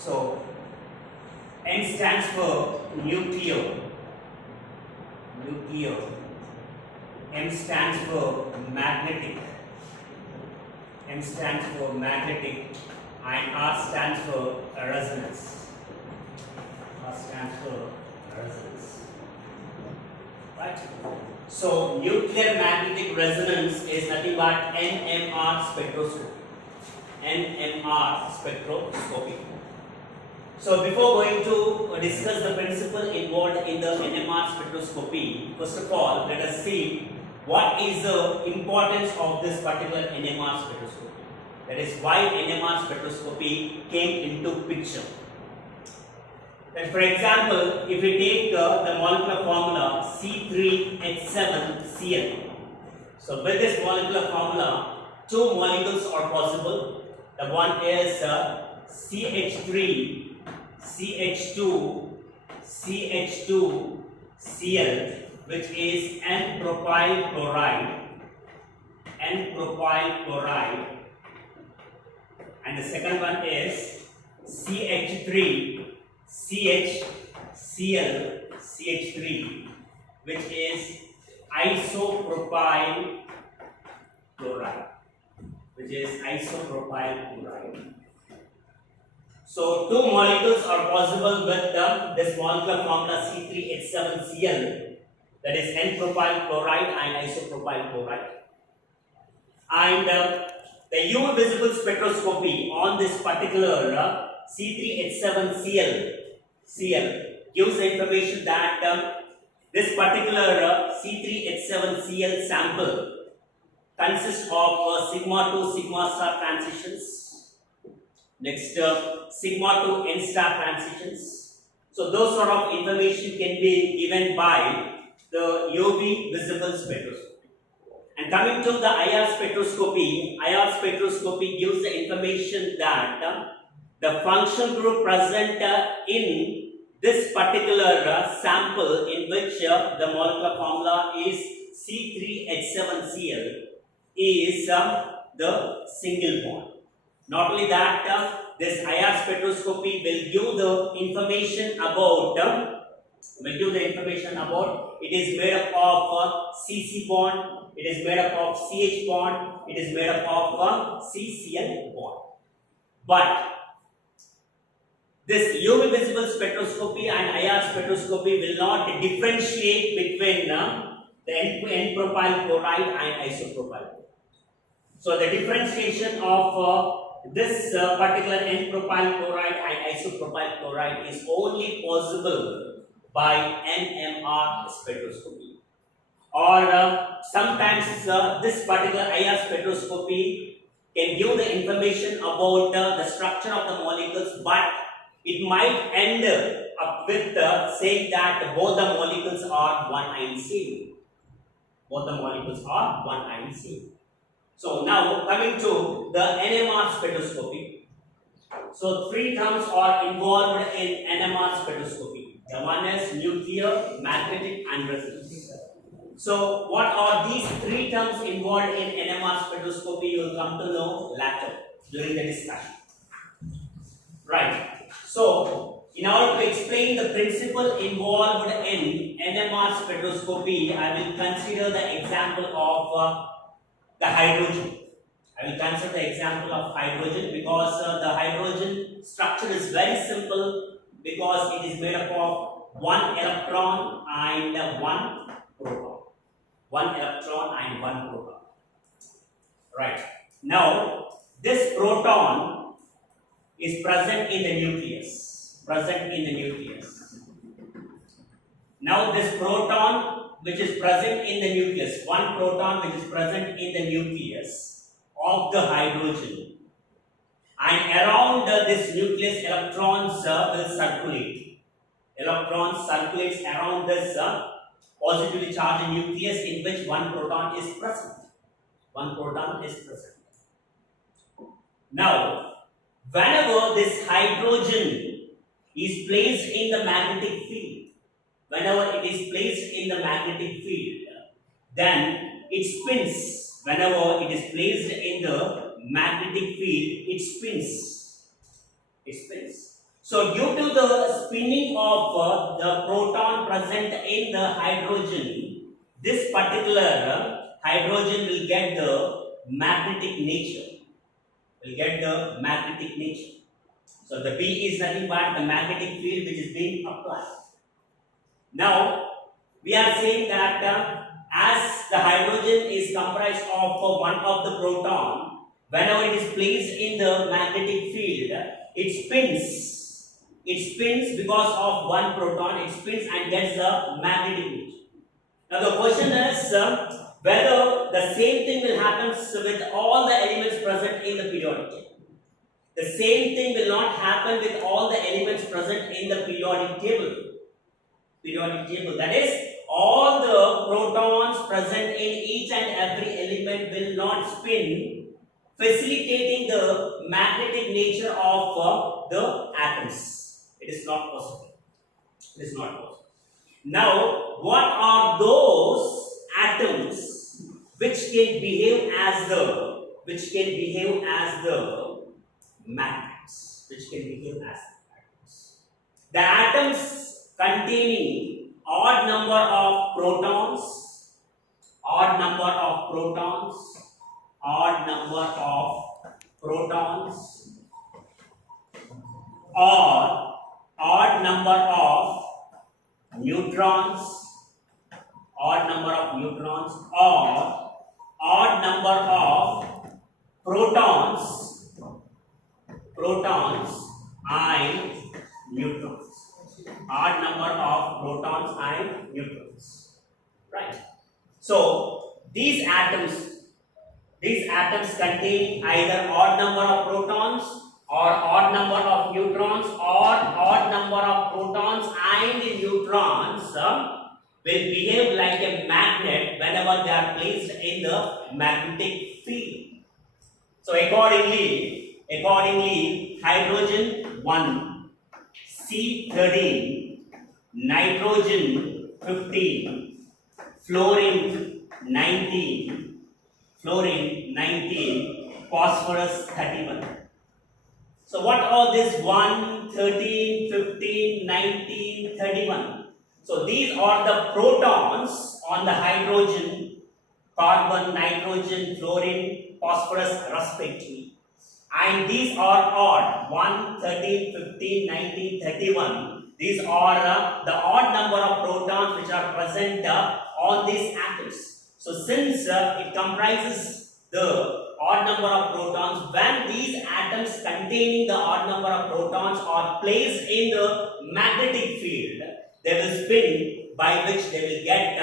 So N stands for nuclear. M stands for magnetic. M stands for magnetic, and R stands for resonance. R stands for resonance. Right? So nuclear magnetic resonance is nothing but NMR spectroscopy. NMR spectroscopy. So before going to discuss the principle involved in the NMR spectroscopy, first of all, let us see what is the importance of this particular NMR spectroscopy. That is why NMR spectroscopy came into picture. That for example, if we take the molecular formula C3H7Cl. So with this molecular formula, two molecules are possible. The one is CH3 CH2Cl, which is N-propyl chloride, and the second one is CH3 which is isopropyl chloride, So two molecules are possible with this molecular formula C3H7Cl, that is N-propyl chloride and isopropyl chloride. And the UV visible spectroscopy on this particular C3H7Cl gives the information that this particular C3H7Cl sample consists of sigma to sigma star transitions. Next, sigma to N star transitions. So those sort of information can be given by the UV visible spectroscopy. And coming to the IR spectroscopy gives the information that the functional group present in this particular sample, in which the molecular formula is C3H7Cl, is the single bond. Not only that, this IR spectroscopy will give the information about it is made up of CC bond, it is made up of CH bond, it is made up of CCl bond. But this UV visible spectroscopy and IR spectroscopy will not differentiate between the N-propyl chloride and isopropyl. So the differentiation of this particular N-propyl chloride and isopropyl chloride is only possible by NMR spectroscopy. Or sometimes this particular IR spectroscopy can give the information about the structure of the molecules, but it might end up with saying that both the molecules are one ion same. So now coming to the NMR spectroscopy. So three terms are involved in NMR spectroscopy. The one is nuclear, magnetic and resonance. So what are these three terms involved in NMR spectroscopy? You will come to know later during the discussion. Right. So in order to explain the principle involved in NMR spectroscopy, I will consider the example of the hydrogen. because the hydrogen structure is very simple, because it is made up of one electron and one proton. Right. Now, this proton is present in the nucleus. Now, this proton which is present in the nucleus, one proton which is present in the nucleus of the hydrogen, and around this nucleus electrons will circulate. Electrons circulates around this positively charged nucleus in which one proton is present. Now, whenever this hydrogen is placed in the magnetic field, then it spins. Whenever it is placed in the magnetic field, it spins. So due to the spinning of the proton present in the hydrogen, this particular hydrogen will get the magnetic nature. So the B is nothing but the magnetic field which is being applied. Now we are saying that as the hydrogen is comprised of one of the proton, whenever it is placed in the magnetic field, it spins. It spins because of one proton, it spins and gets the magnetic nature. Now the question is whether the same thing will happen with all the elements present in the periodic table. The same thing will not happen with all the elements present in the periodic table. That is, all the protons present in each and every element will not spin, facilitating the magnetic nature of the atoms. It is not possible. Now, what are those atoms which can behave as the magnets? The atoms containing odd number of protons, or odd number of neutrons, or odd number of protons and neutrons. Right. So these atoms contain either odd number of protons or odd number of neutrons, or odd number of protons and neutrons will behave like a magnet whenever they are placed in the magnetic field. So accordingly, hydrogen 1, C13, nitrogen 15, fluorine 19, phosphorus 31. So what are these 1, 13, 15, 19, 31? So these are the protons on the hydrogen, carbon, nitrogen, fluorine, phosphorus respectively. And these are odd, 1, 13, 15, 19, 31. These are the odd number of protons which are present on these atoms. So since it comprises the odd number of protons, when these atoms containing the odd number of protons are placed in the magnetic field, they will spin, by which they will get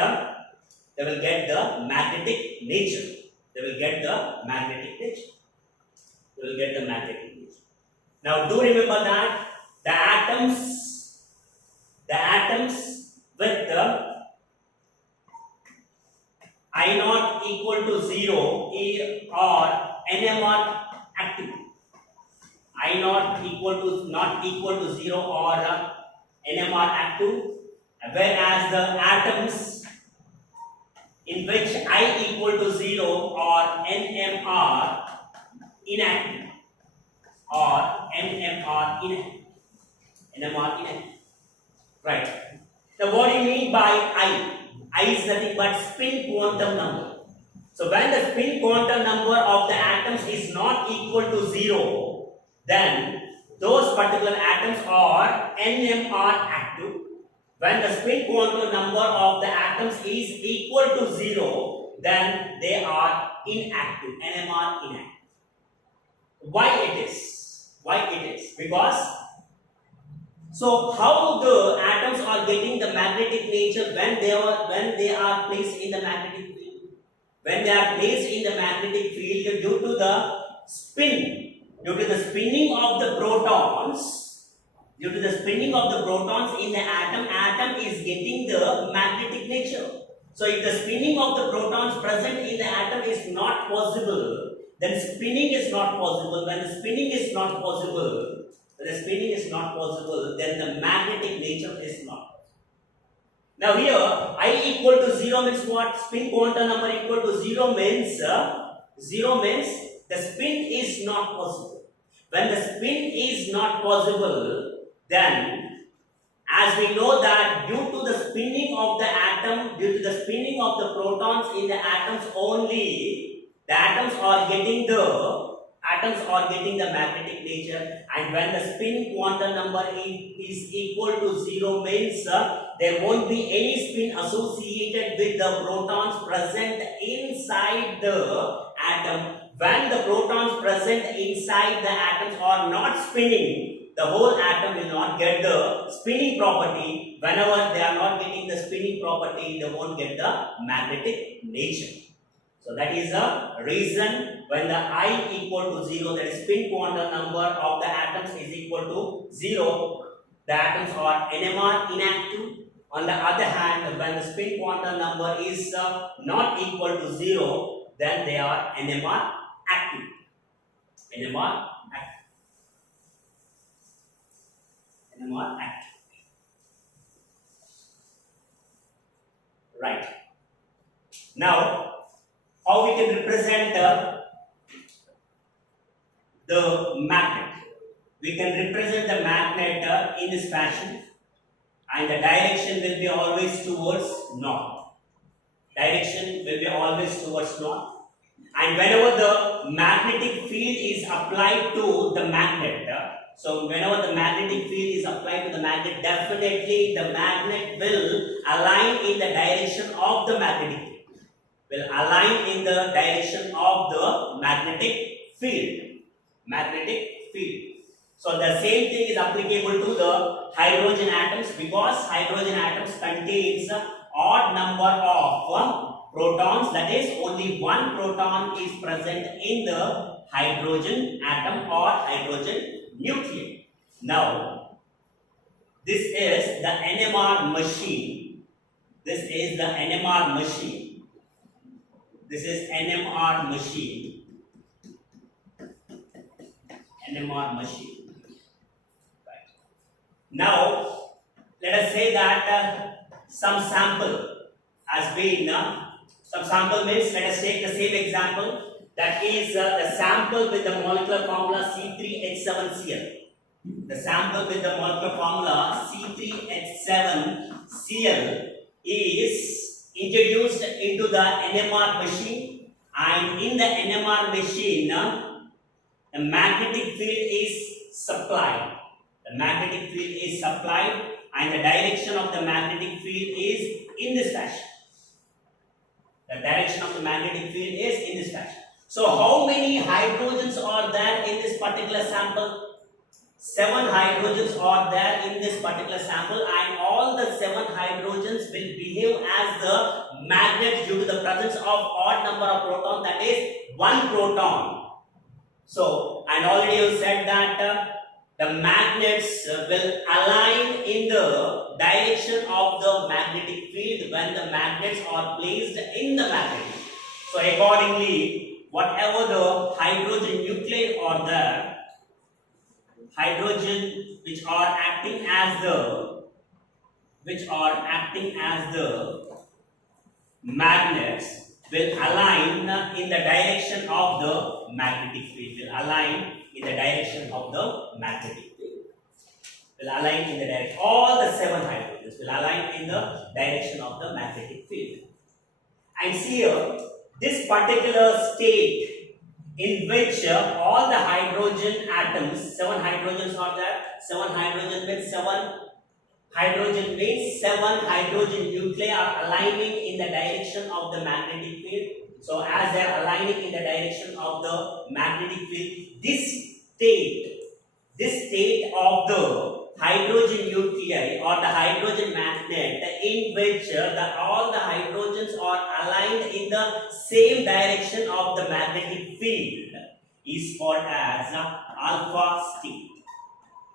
the magnetic nature. Now do remember that the atoms with the I naught equal to 0 are NMR active. I naught not equal to 0 or NMR active, whereas the atoms in which I equal to 0 are NMR inactive. Right. Now what do you mean by I? I is nothing but spin quantum number. So when the spin quantum number of the atoms is not equal to 0, then those particular atoms are NMR active. When the spin quantum number of the atoms is equal to 0, then they are inactive, NMR inactive. Why it is? Because so how the atoms are getting the magnetic nature when they are placed in the magnetic field? When they are placed in the magnetic field, due to the spinning of the protons, in the atom is getting the magnetic nature. So if the spinning of the protons present in the atom is not possible, then spinning is not possible. When the spinning is not possible, then the magnetic nature is not possible. Now here, I equal to 0 means what? Spin quantum number equal to 0 means, the spin is not possible. When the spin is not possible, then as we know that due to the spinning of the atom, due to the spinning of the protons in the atoms only, the atoms are getting the magnetic nature, and when the spin quantum number is equal to 0 means there won't be any spin associated with the protons present inside the atom. When the protons present inside the atoms are not spinning, the whole atom will not get the spinning property. Whenever they are not getting the spinning property, they won't get the magnetic nature. So that is the reason when the I equal to 0, that is spin quantum number of the atoms is equal to 0, the atoms are NMR inactive. On the other hand, when the spin quantum number is not equal to 0, then they are NMR active. NMR active. NMR active. Right. Now, how we can represent the magnet? We can represent the magnet in this fashion, and the direction will be always towards north. Direction will be always towards north. And whenever the magnetic field is applied to the magnet, so whenever the magnetic field is applied to the magnet, definitely the magnet will align in the direction of the magnetic field. Will align in the direction of the magnetic field. Magnetic field. So the same thing is applicable to the hydrogen atoms, because hydrogen atoms contains odd number of protons, that is only one proton is present in the hydrogen atom or hydrogen nuclei. Now, this is the NMR machine. This is the NMR machine. This is NMR machine. NMR machine. Right. Now, let us say that some sample has been, some sample means, let us take the same example, that is the sample with the molecular formula C3H7Cl. The sample with the molecular formula C3H7Cl is introduced into the NMR machine, and in the NMR machine, the magnetic field is supplied. The magnetic field is supplied, and the direction of the magnetic field is in this fashion. The direction of the magnetic field is in this fashion. So how many hydrogens are there in this particular sample? 7 hydrogens are there in this particular sample, and all the 7 hydrogens will behave as the magnets due to the presence of odd number of protons, that is 1 proton. So, and already you said that the magnets will align in the direction of the magnetic field when the magnets are placed in the magnet. So accordingly, whatever the hydrogen nuclei are there, hydrogen which are acting as the magnets will align in the direction of the magnetic field. Will align in the direction of the magnetic field. Will align in the direction. All the 7 hydrogens will align in the direction of the magnetic field. And see here, this particular state in which all the hydrogen atoms, 7 hydrogens are there. 7 hydrogen means 7 hydrogen nuclei are aligning in the direction of the magnetic field. So as they are aligning in the direction of the magnetic field, this state of the hydrogen nuclei or the hydrogen magnet in which all the hydrogens are aligned in the same direction of the magnetic field is called as alpha state.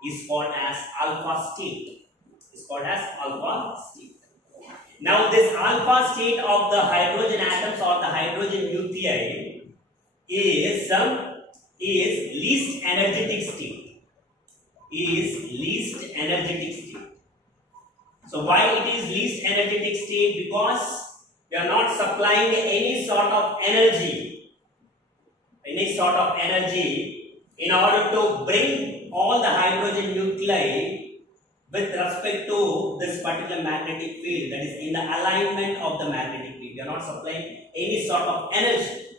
Is called as alpha state. Is called as alpha state. Now this alpha state of the hydrogen atoms or the hydrogen nuclei is least energetic state. Is least energetic state. So why it is least energetic state? Because we are not supplying any sort of energy in order to bring all the hydrogen nuclei with respect to this particular magnetic field, that is in the alignment of the magnetic field. We are not supplying any sort of energy.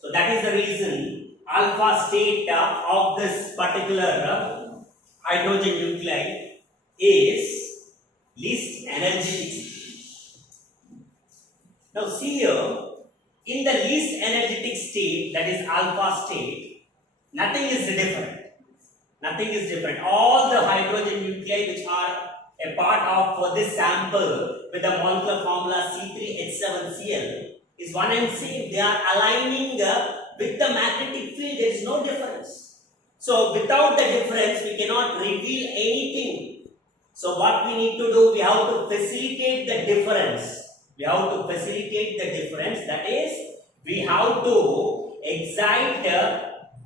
So that is the reason alpha state of this particular hydrogen nuclide is least energetic. Now see here, in the least energetic state, that is alpha state, nothing is different. Nothing is different. All the hydrogen nuclei which are a part of for this sample with the molecular formula C3H7Cl is one and same. They are aligning with the magnetic field. There is no difference. So without the difference, we cannot reveal anything. So what we need to do, we have to facilitate the difference. We have to facilitate the difference. That is, we have to excite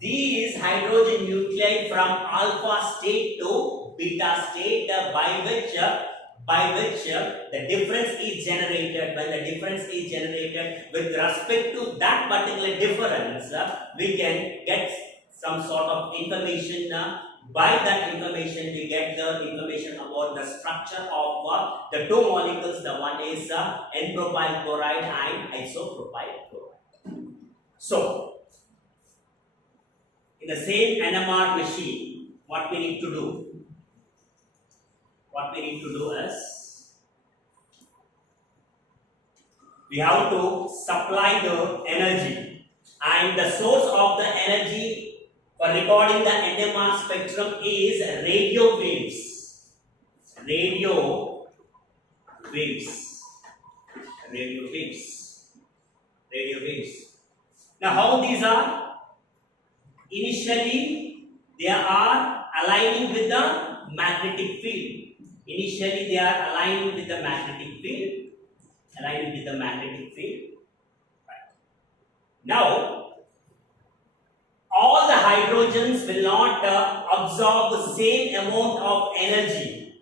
these hydrogen nuclei from alpha state to beta state by which the difference is generated. When the difference is generated, with respect to that particular difference, we can get some sort of information. By that information, we get the information about the structure of the two molecules. The one is N-propyl chloride and isopropyl chloride. So, in the same NMR machine, what we need to do? What we need to do is, we have to supply the energy, and the source of the energy for recording the NMR spectrum is radio waves. Radio waves. Radio waves. Radio waves. Now, how these are? Initially, they are aligning with the magnetic field. Initially, they are aligning with the magnetic field. Aligning with the magnetic field. Right. Now, all the hydrogens will not absorb the same amount of energy.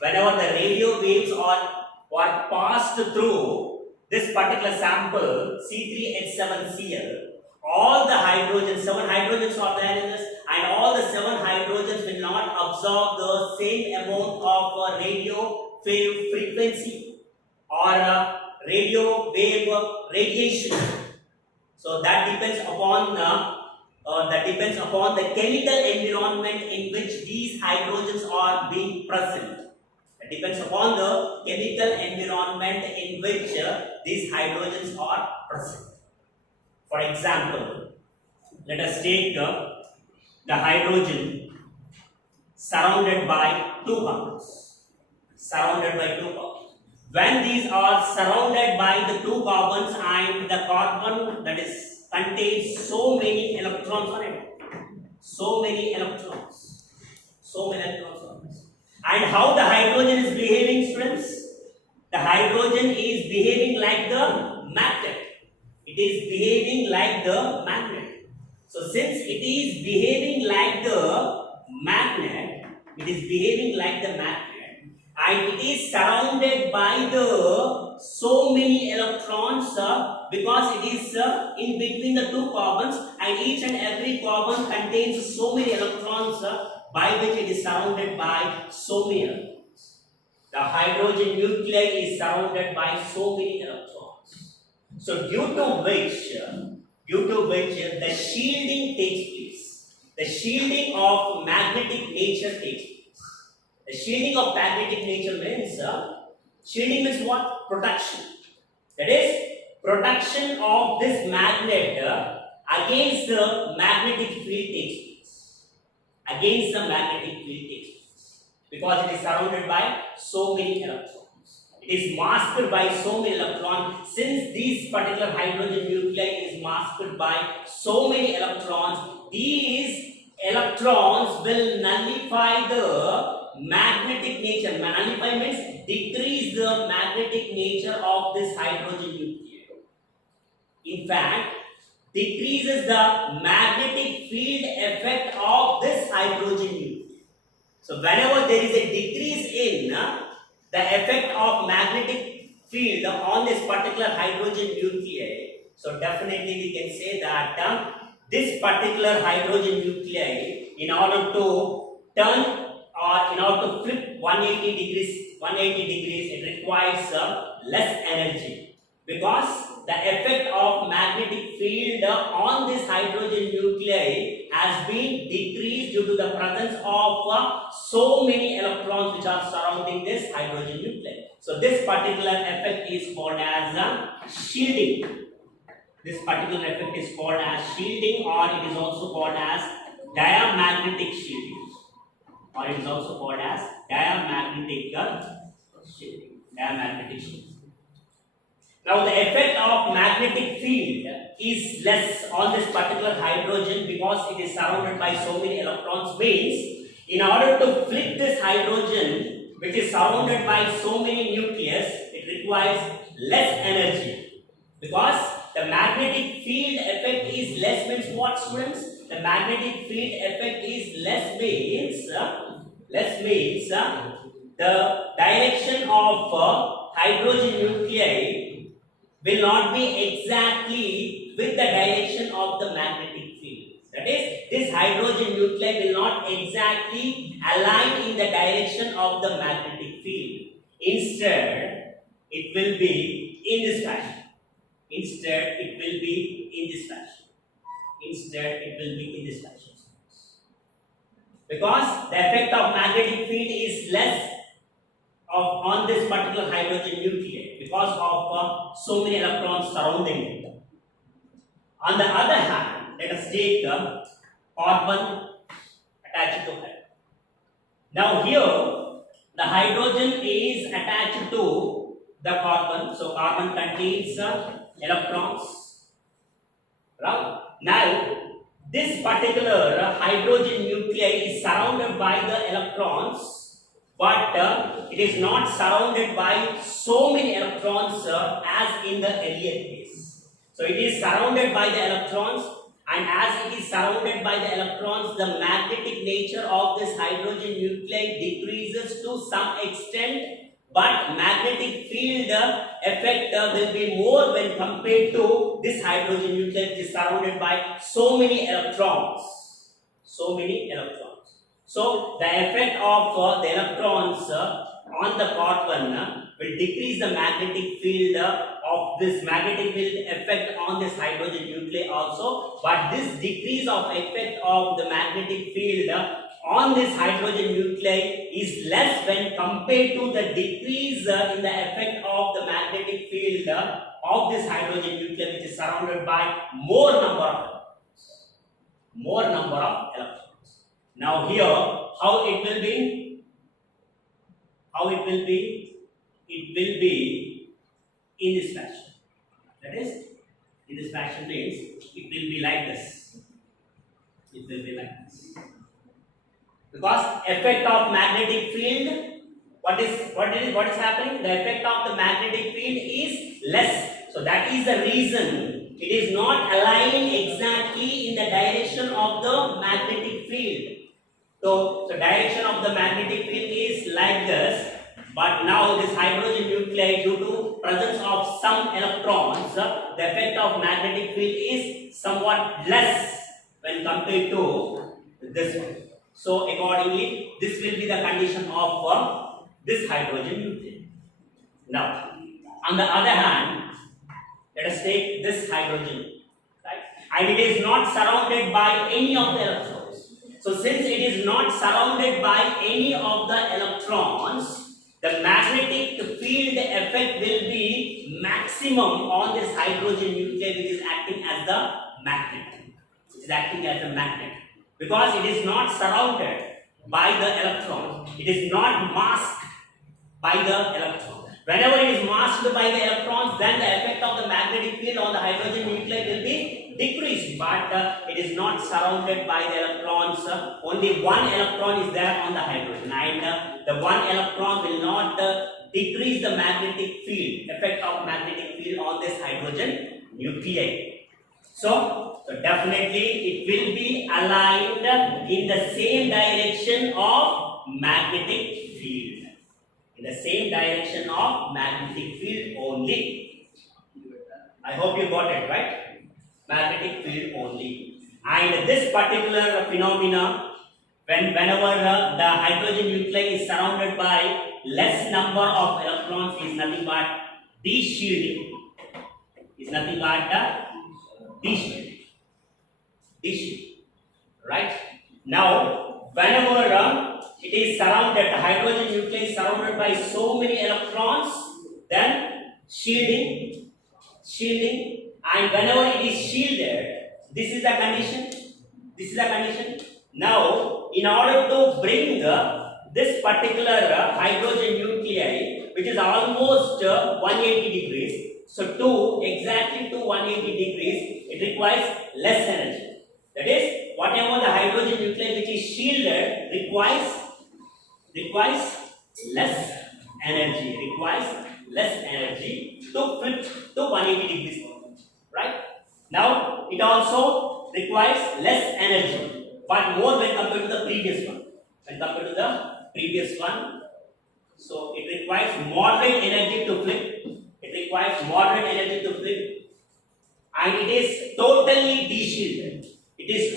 Whenever the radio waves are passed through this particular sample, C3H7Cl, all the hydrogens, 7 hydrogens are there in this, and all the 7 hydrogens will not absorb the same amount of radio wave frequency or radio wave radiation. So that depends upon the chemical environment in which these hydrogens are being present. It depends upon the chemical environment in which these hydrogens are present. For example, let us take the hydrogen surrounded by 2 carbons. Surrounded by 2 carbons. When these are surrounded by the 2 carbons and the carbon that is contains so many electrons on it. So many electrons. So many electrons on it. And how the hydrogen is behaving, students? The hydrogen is behaving like the magnet. It is behaving like the magnet. So since it is behaving like the magnet, it is behaving like the magnet, and it is surrounded by the so many electrons because it is in between the 2 carbons, and each and every carbon contains so many electrons by which it is surrounded by so many electrons. The hydrogen nuclei is surrounded by so many electrons. So due to which the shielding takes place. The shielding of magnetic nature takes place. The shielding of magnetic nature means, shielding means what? Protection. That is, protection of this magnet against the magnetic field takes place. Against the magnetic field takes place. Because it is surrounded by so many electrons. It is masked by so many electrons. Since this particular hydrogen nuclei is masked by so many electrons, these electrons will nullify the magnetic nature. Nullify means decrease the magnetic nature of this hydrogen nuclei. In fact, decreases the magnetic field effect of this hydrogen nuclei. So whenever there is a decrease in the effect of magnetic field on this particular hydrogen nuclei, so definitely we can say that this particular hydrogen nuclei, in order to turn or in order to flip 180 degrees, it requires less energy, because the effect of magnetic field on this hydrogen nuclei has been decreased due to the presence of so many electrons which are surrounding this hydrogen nuclei. So this particular effect is called as shielding. This particular effect is called as shielding, or it is also called as diamagnetic shielding, or it is also called as diamagnetic shielding. Diamagnetic shielding. Now the effect of magnetic field is less on this particular hydrogen because it is surrounded by so many electrons. Means in order to flip this hydrogen which is surrounded by so many nucleus, it requires less energy, because the magnetic field effect is less. Means what, students? The magnetic field effect is less means the direction of hydrogen nuclei will not be exactly with the direction of the magnetic field. That is, this hydrogen nuclei will not exactly align in the direction of the magnetic field. Instead, it will be in this fashion. Instead, it will be in this fashion. Because the effect of magnetic field is less on this particular hydrogen nuclei because of so many electrons surrounding it. On the other hand, let us take carbon attached to it. Now here, the hydrogen is attached to the carbon. So carbon contains electrons. Right? Now, this particular hydrogen nuclei is surrounded by the electrons, but it is not surrounded by so many electrons as in the earlier case. So it is surrounded by the electrons, and as it is surrounded by the electrons, the magnetic nature of this hydrogen nuclei decreases to some extent, but magnetic field effect will be more when compared to this hydrogen nuclei which is surrounded by so many electrons. So the effect of the electrons on the carbon will decrease the magnetic field of this magnetic field effect on this hydrogen nuclei also, but this decrease of effect of the magnetic field on this hydrogen nuclei is less when compared to the decrease in the effect of the magnetic field of this hydrogen nuclei which is surrounded by more number of electrons. Now here, how it will be? It will be in this fashion. That is, in this fashion means it will be like this. Because effect of magnetic field, what is happening? The effect of the magnetic field is less. So that is the reason it is not aligned exactly in the direction of the magnetic field. So the direction of the magnetic field is like this, but now this hydrogen nuclei, due to presence of some electrons, the effect of magnetic field is somewhat less when compared to this one. So accordingly, this will be the condition of this hydrogen nuclei. Now, on the other hand, let us take this hydrogen, right? And it is not surrounded by any of the electrons. So since it is not surrounded by any of the electrons, the magnetic field effect will be maximum on this hydrogen nuclei which is acting as the magnet. Because it is not surrounded by the electron. It is not masked by the electron. Whenever it is masked by the electrons, then the effect of the magnetic field on the hydrogen nuclei will be decreased. But it is not surrounded by the electrons. Only one electron is there on the hydrogen, and the one electron will not decrease the magnetic field, effect of magnetic field on this hydrogen nuclei. So definitely it will be aligned in the same direction of magnetic field. In the same direction of magnetic field only. I hope you got it, right? Magnetic field only. And this particular phenomena Whenever the hydrogen nuclei is surrounded by less number of electrons, is nothing but deshielding. Is nothing but deshielding. Deshielding. Right? Now, whenever it is surrounded, the hydrogen nuclei is surrounded by so many electrons, then shielding, and whenever it is shielded, this is the condition. This is the condition. Now, in order to bring this particular hydrogen nuclei, which is almost 180 degrees, so exactly to 180 degrees, it requires less energy. That is, whatever the hydrogen nuclei which is shielded requires less energy. Requires less energy to flip to 180 degrees. Right? Now, it also requires less energy, but more when compared to the previous one. So it requires moderate energy to flip. And it is totally deshielded. Means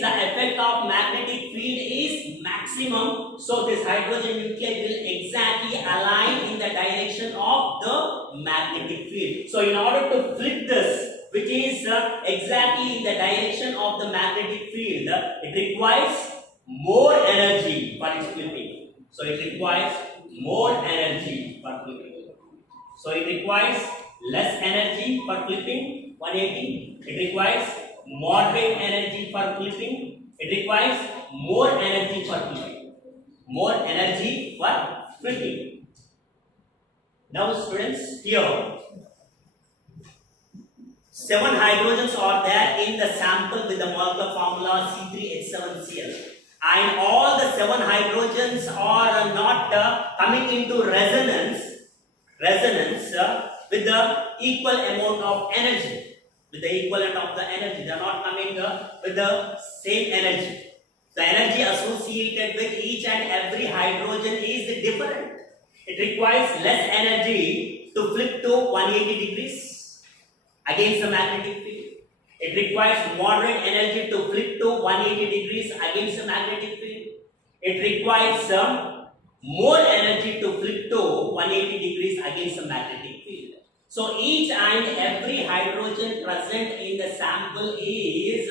the effect of magnetic field is maximum. So this hydrogen nuclei will exactly align in the direction of the magnetic field. So in order to flip this, which is exactly in the direction of the magnetic field, it requires more energy for its flipping. So it requires more energy for flipping. So it requires less energy for flipping 180. It requires moderate energy for flipping. It requires more energy for flipping. Now students, here 7 hydrogens are there in the sample with the molecular formula C3H7Cl, and all the 7 hydrogens are not coming into resonance with the equal amount of energy. They are not coming with the same energy. The energy associated with each and every hydrogen is different. It requires less energy to flip to 180 degrees against the magnetic field. It requires moderate energy to flip to 180 degrees against the magnetic field. It requires more energy to flip to 180 degrees against the magnetic field. So each and every hydrogen present in the sample is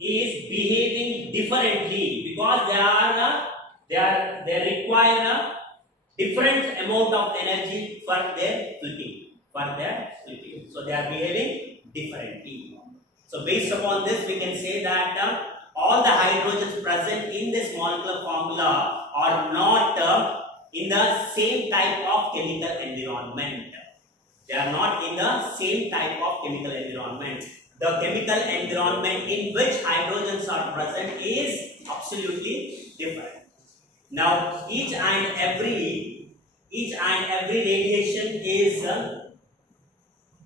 behaving differently, because they require a different amount of energy for their flipping. So they are behaving differently. So based upon this, we can say that all the hydrogens present in this molecular formula are not in the same type of chemical environment. They are not in the same type of chemical environment. The chemical environment in which hydrogens are present is absolutely different. Now, each and every radiation is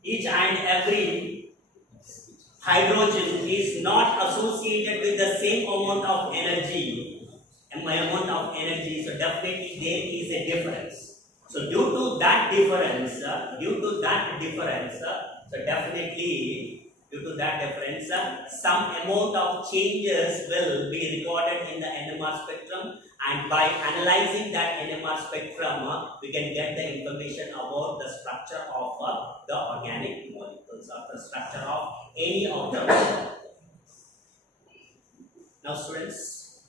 each and every hydrogen is not associated with the same amount of energy. So definitely there is a difference. So due to that difference, some amount of changes will be recorded in the NMR spectrum, and by analyzing that NMR spectrum, we can get the information about the structure of the organic molecules, or the structure of any of the molecules. Now students,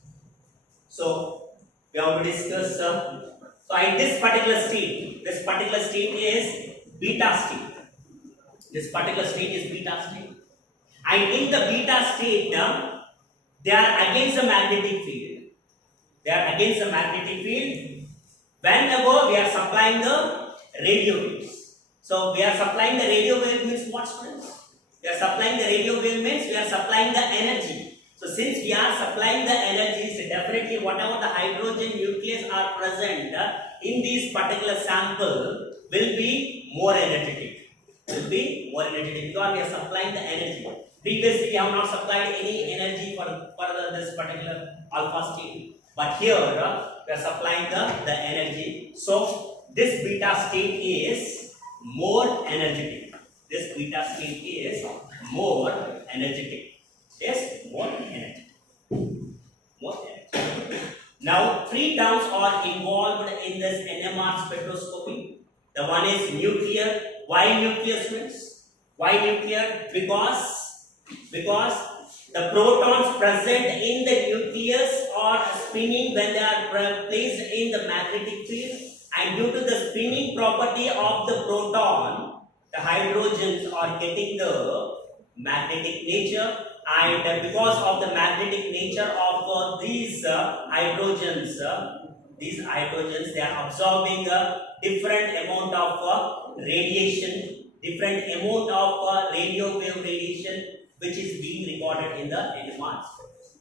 so we have to discuss so in this particular state is beta state. And in the beta state, they are against the magnetic field. Whenever we are supplying the radio waves. So we are supplying the radio wave means what, students? We are supplying the radio wave means we are supplying the energy. So since we are supplying the energies, definitely whatever the hydrogen nucleus are present in this particular sample will be more energetic. Because we are supplying the energy. Previously we have not supplied any energy for this particular alpha state. But here we are supplying the energy. So this beta state is more energetic. Now, three terms are involved in this NMR spectroscopy. The one is nuclear. Why nuclear, students? Why nuclear? Because the protons present in the nucleus are spinning when they are placed in the magnetic field, and due to the spinning property of the proton, the hydrogens are getting the magnetic nature, and because of the magnetic nature of these hydrogens, they are absorbing a different amount of radiation, different amount of radio wave radiation, which is being recorded in the NMR spectrum.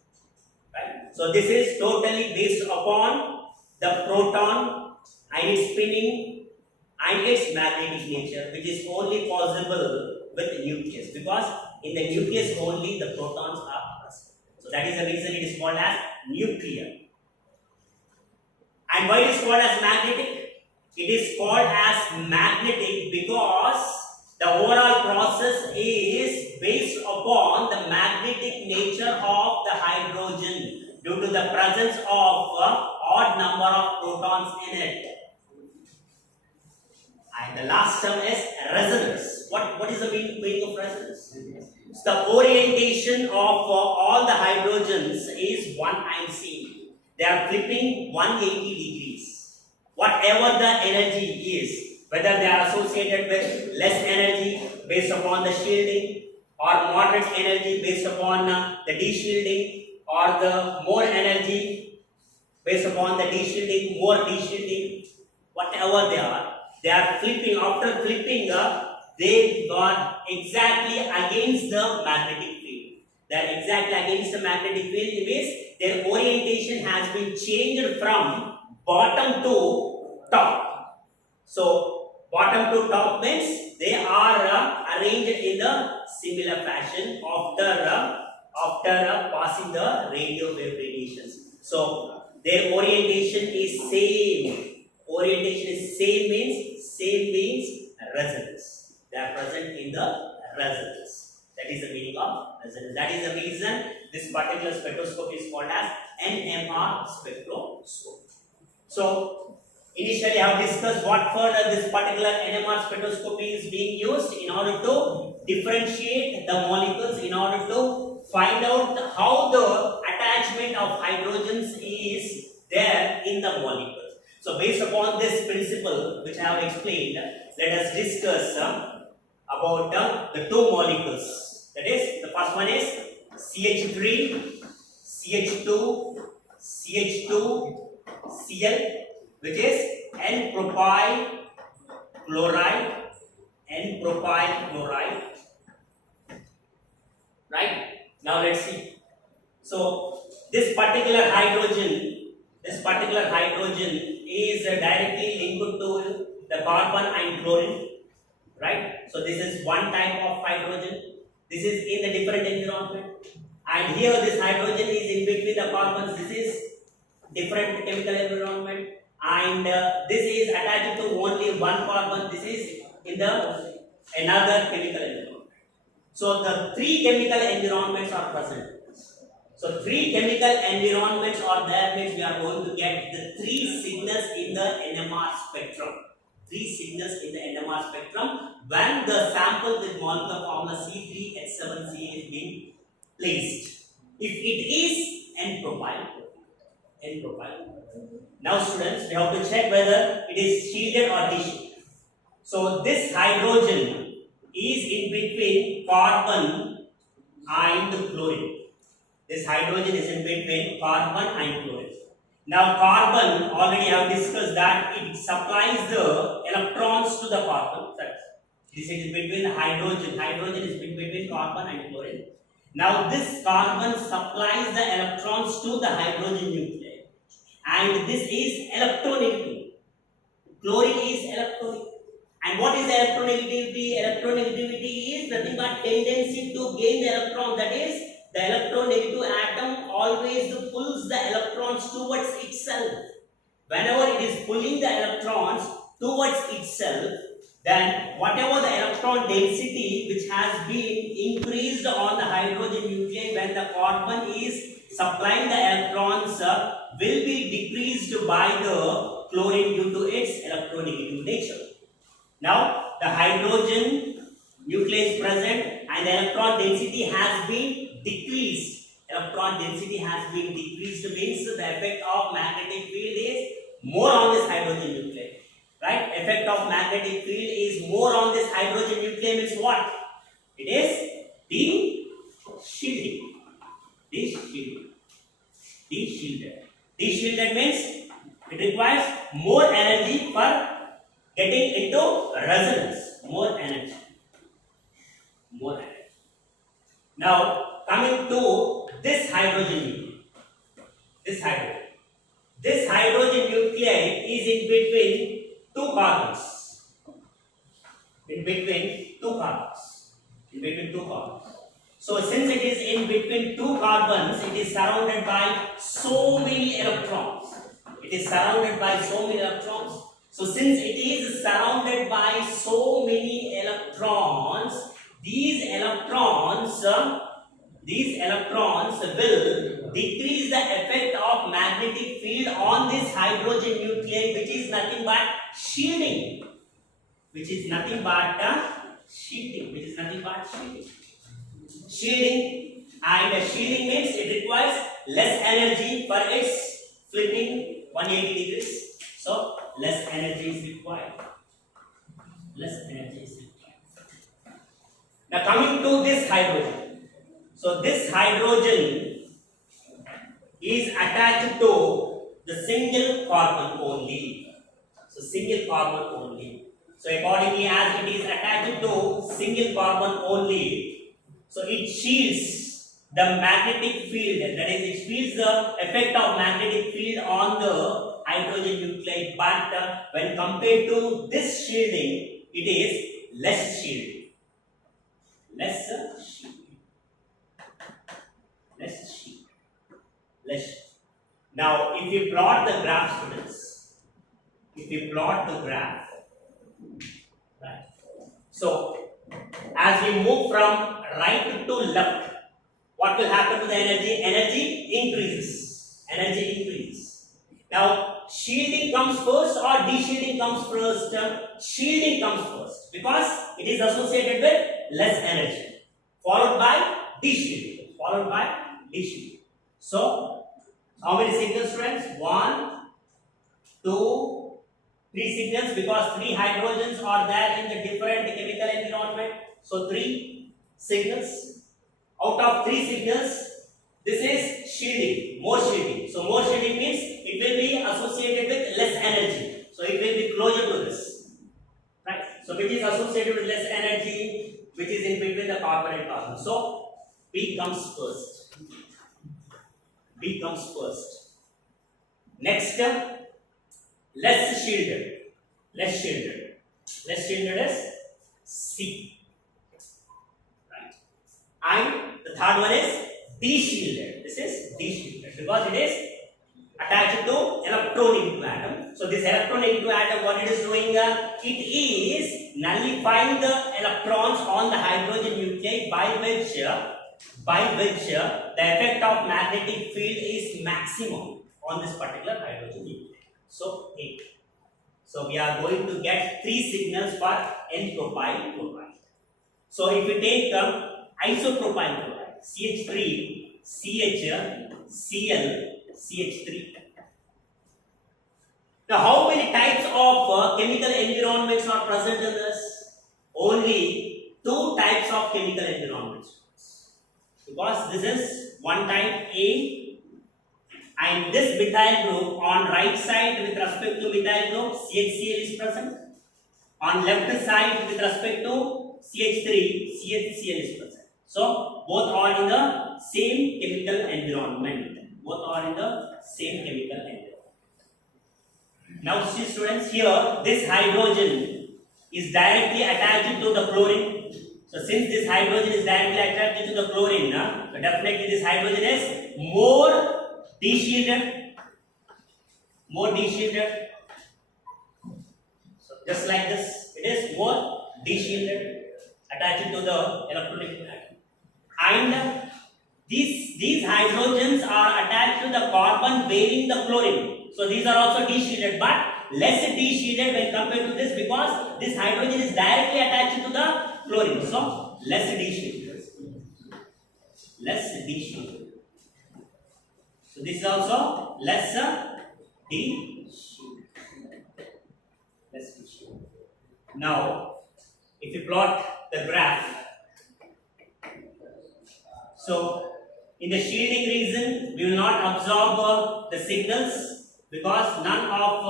Right? So this is totally based upon the proton and its spinning and its magnetic nature, which is only possible with the nucleus, because in the nucleus only the protons are present. So that is the reason it is called as nuclear. And why it is called as magnetic? It is called as magnetic because the overall process is based upon the magnetic nature of the hydrogen due to the presence of odd number of protons in it. And the last term is resonance. What is the meaning of resonance? So the orientation of all the hydrogens is one I'm seeing. They are flipping 180 degrees. Whatever the energy is, whether they are associated with less energy based upon the shielding, or moderate energy based upon the deshielding, or the more energy based upon the deshielding, more deshielding, whatever they are flipping. After flipping, they got exactly against the magnetic field. They are exactly against the magnetic field, means their orientation has been changed from bottom to top. So bottom to top means they are arranged in the similar fashion after passing the radio wave radiations. So their orientation is same. Orientation is same means resonance. They are present in the resonance. That is the meaning of resonance. That is the reason this particular spectroscope is called as NMR spectroscopy. So initially I have discussed what for this particular NMR spectroscopy is being used in order to differentiate the molecules, in order to find out how the attachment of hydrogens is there in the molecules. So based upon this principle which I have explained, let us discuss about the two molecules. That is, the first one is CH3, CH2, CH2, Cl, which is N-propyl chloride, N-propyl chloride. Right? Now let's see. So this particular hydrogen is directly linked to the carbon and chlorine. Right? So this is one type of hydrogen. This is in the different environment. And here this hydrogen is in between the carbons. This is different chemical environment. And this is attached to only one carbon. This is in the another chemical environment. So the three chemical environments are present. So three chemical environments are there, means we are going to get the three signals in the NMR spectrum. Three signals in the NMR spectrum when the sample with molecular formula C3H7C is being placed. If it is N-propyl. Now students, we have to check whether it is shielded or deshielded. So this hydrogen is in between carbon and chlorine. This hydrogen is in between carbon and chlorine. Now carbon, already I have discussed that it supplies the electrons to the carbon. This is between the hydrogen. Hydrogen is between carbon and chlorine. Now this carbon supplies the electrons to the hydrogen nuclei. And this is electronegativity. Chlorine is electronegative. And what is electronegativity? Electronegativity is nothing but tendency to gain the electron. That is, the electronegative atom always pulls the electrons towards itself. Whenever it is pulling the electrons towards itself, then whatever the electron density which has been increased on the hydrogen nuclei when the carbon is supplying the electrons will be decreased by the chlorine due to its electronegative nature. Now, the hydrogen nuclei is present and the electron density has been decreased. Electron density has been decreased means the effect of magnetic field is more on this hydrogen nuclei. Right? Effect of magnetic field is more on this hydrogen nuclei means what? It is deshielding. Deshielding. Deshielded. Deshielded means it requires more energy for getting into resonance. More energy. More energy. Now coming to this hydrogen nuclei. This hydrogen nuclei is in between two carbons. In between two carbons. So since it is in between two carbons, it is surrounded by so many electrons. So since it is surrounded by so many electrons, these electrons will decrease the effect of magnetic field on this hydrogen nuclei, which is nothing but shielding. Shielding, and shielding means it requires less energy for its flipping 180 degrees. So less energy is required. Now coming to this hydrogen. So this hydrogen is attached to the single carbon only. So accordingly, as it is attached to single carbon only, so it shields the magnetic field, that is, it shields the effect of magnetic field on the hydrogen nuclei, but when compared to this shielding, it is less shielding. Now, if you plot the graph, students, right? So, as we move from right to left, what will happen to the energy? Energy increases. Now, shielding comes first or deshielding comes first? Shielding comes first because it is associated with less energy, followed by deshielding. So, how many signals, friends? 1, 2, 3 signals, because 3 hydrogens are there in the different chemical environment. So 3 signals. Out of 3 signals, this is shielding, more shielding. So more shielding means it will be associated with less energy. So it will be closer to this. Right? So which is associated with less energy, which is in between the carbon and carbon. So B comes first. Next, less shielded is C. Right? And the third one is deshielded. This is deshielded because it is attached to electronegative atom. So this electronegative atom, what it is doing? It is nullifying the electrons on the hydrogen nuclei, by which the effect of magnetic field is maximum on this particular hydrogen nuclei. So 8. So we are going to get 3 signals for N-propyl chloride. So if we take isopropyl chloride, CH3, CH, Cl, CH3. Now how many types of chemical environments are present in this? Only 2 types of chemical environments. Because this is one type A, and this methyl group on right side with respect to methyl group CHCl is present. On left side with respect to CH3 CHCl is present. So both are in the same chemical environment. Now see students, here this hydrogen is directly attached to the chlorine. So since this hydrogen is directly attracted to the chlorine, so definitely this hydrogen is more deshielded. So just like this, it is more deshielded, attached to the electronegative atom. And this these hydrogens are attached to the carbon bearing the chlorine. So these are also deshielded, but less deshielded when compared to this, because this hydrogen is directly attached to the chlorine. So less deshielded. Less deshielded. So this is also less deshielded. Less deshielded. Now, if you plot the graph, so in the shielding region, we will not absorb the signals because none of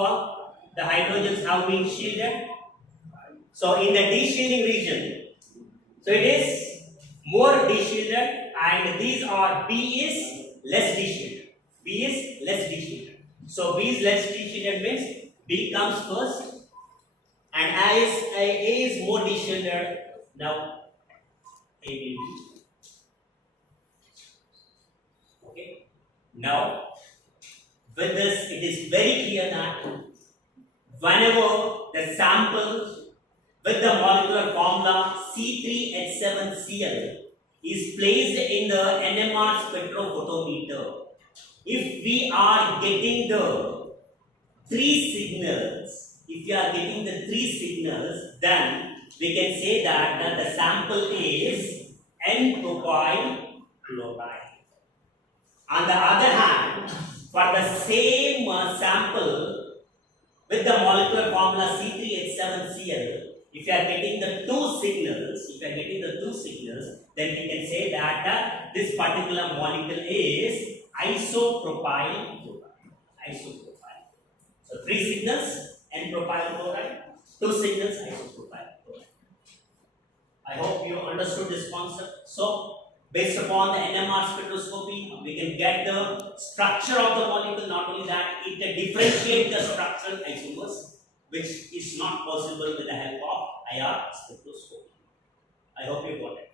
the hydrogens have been shielded. So in the deshielding region, so it is more deshielded, and these are B is less deshielded. B is less deshielded. So B is less deshielded means B comes first, and A is more deshielded. Now A will be. Okay. Now with this, it is very clear that whenever the sample with the molecular formula C3H7Cl is placed in the NMR spectrophotometer, if we are getting the three signals, then we can say that the sample is N-propyl chloride. On the other hand, for the same sample with the molecular formula C3H7Cl, if you are getting the two signals, then we can say that this particular molecule is isopropyl chloride. So three signals, N-propyl chloride, two signals, isopropyl chloride. I hope you understood this concept. So based upon the NMR spectroscopy, we can get the structure of the molecule. Not only that, it differentiates the structural isomers, which is not possible with the help of IR spectroscopy. I hope you got it.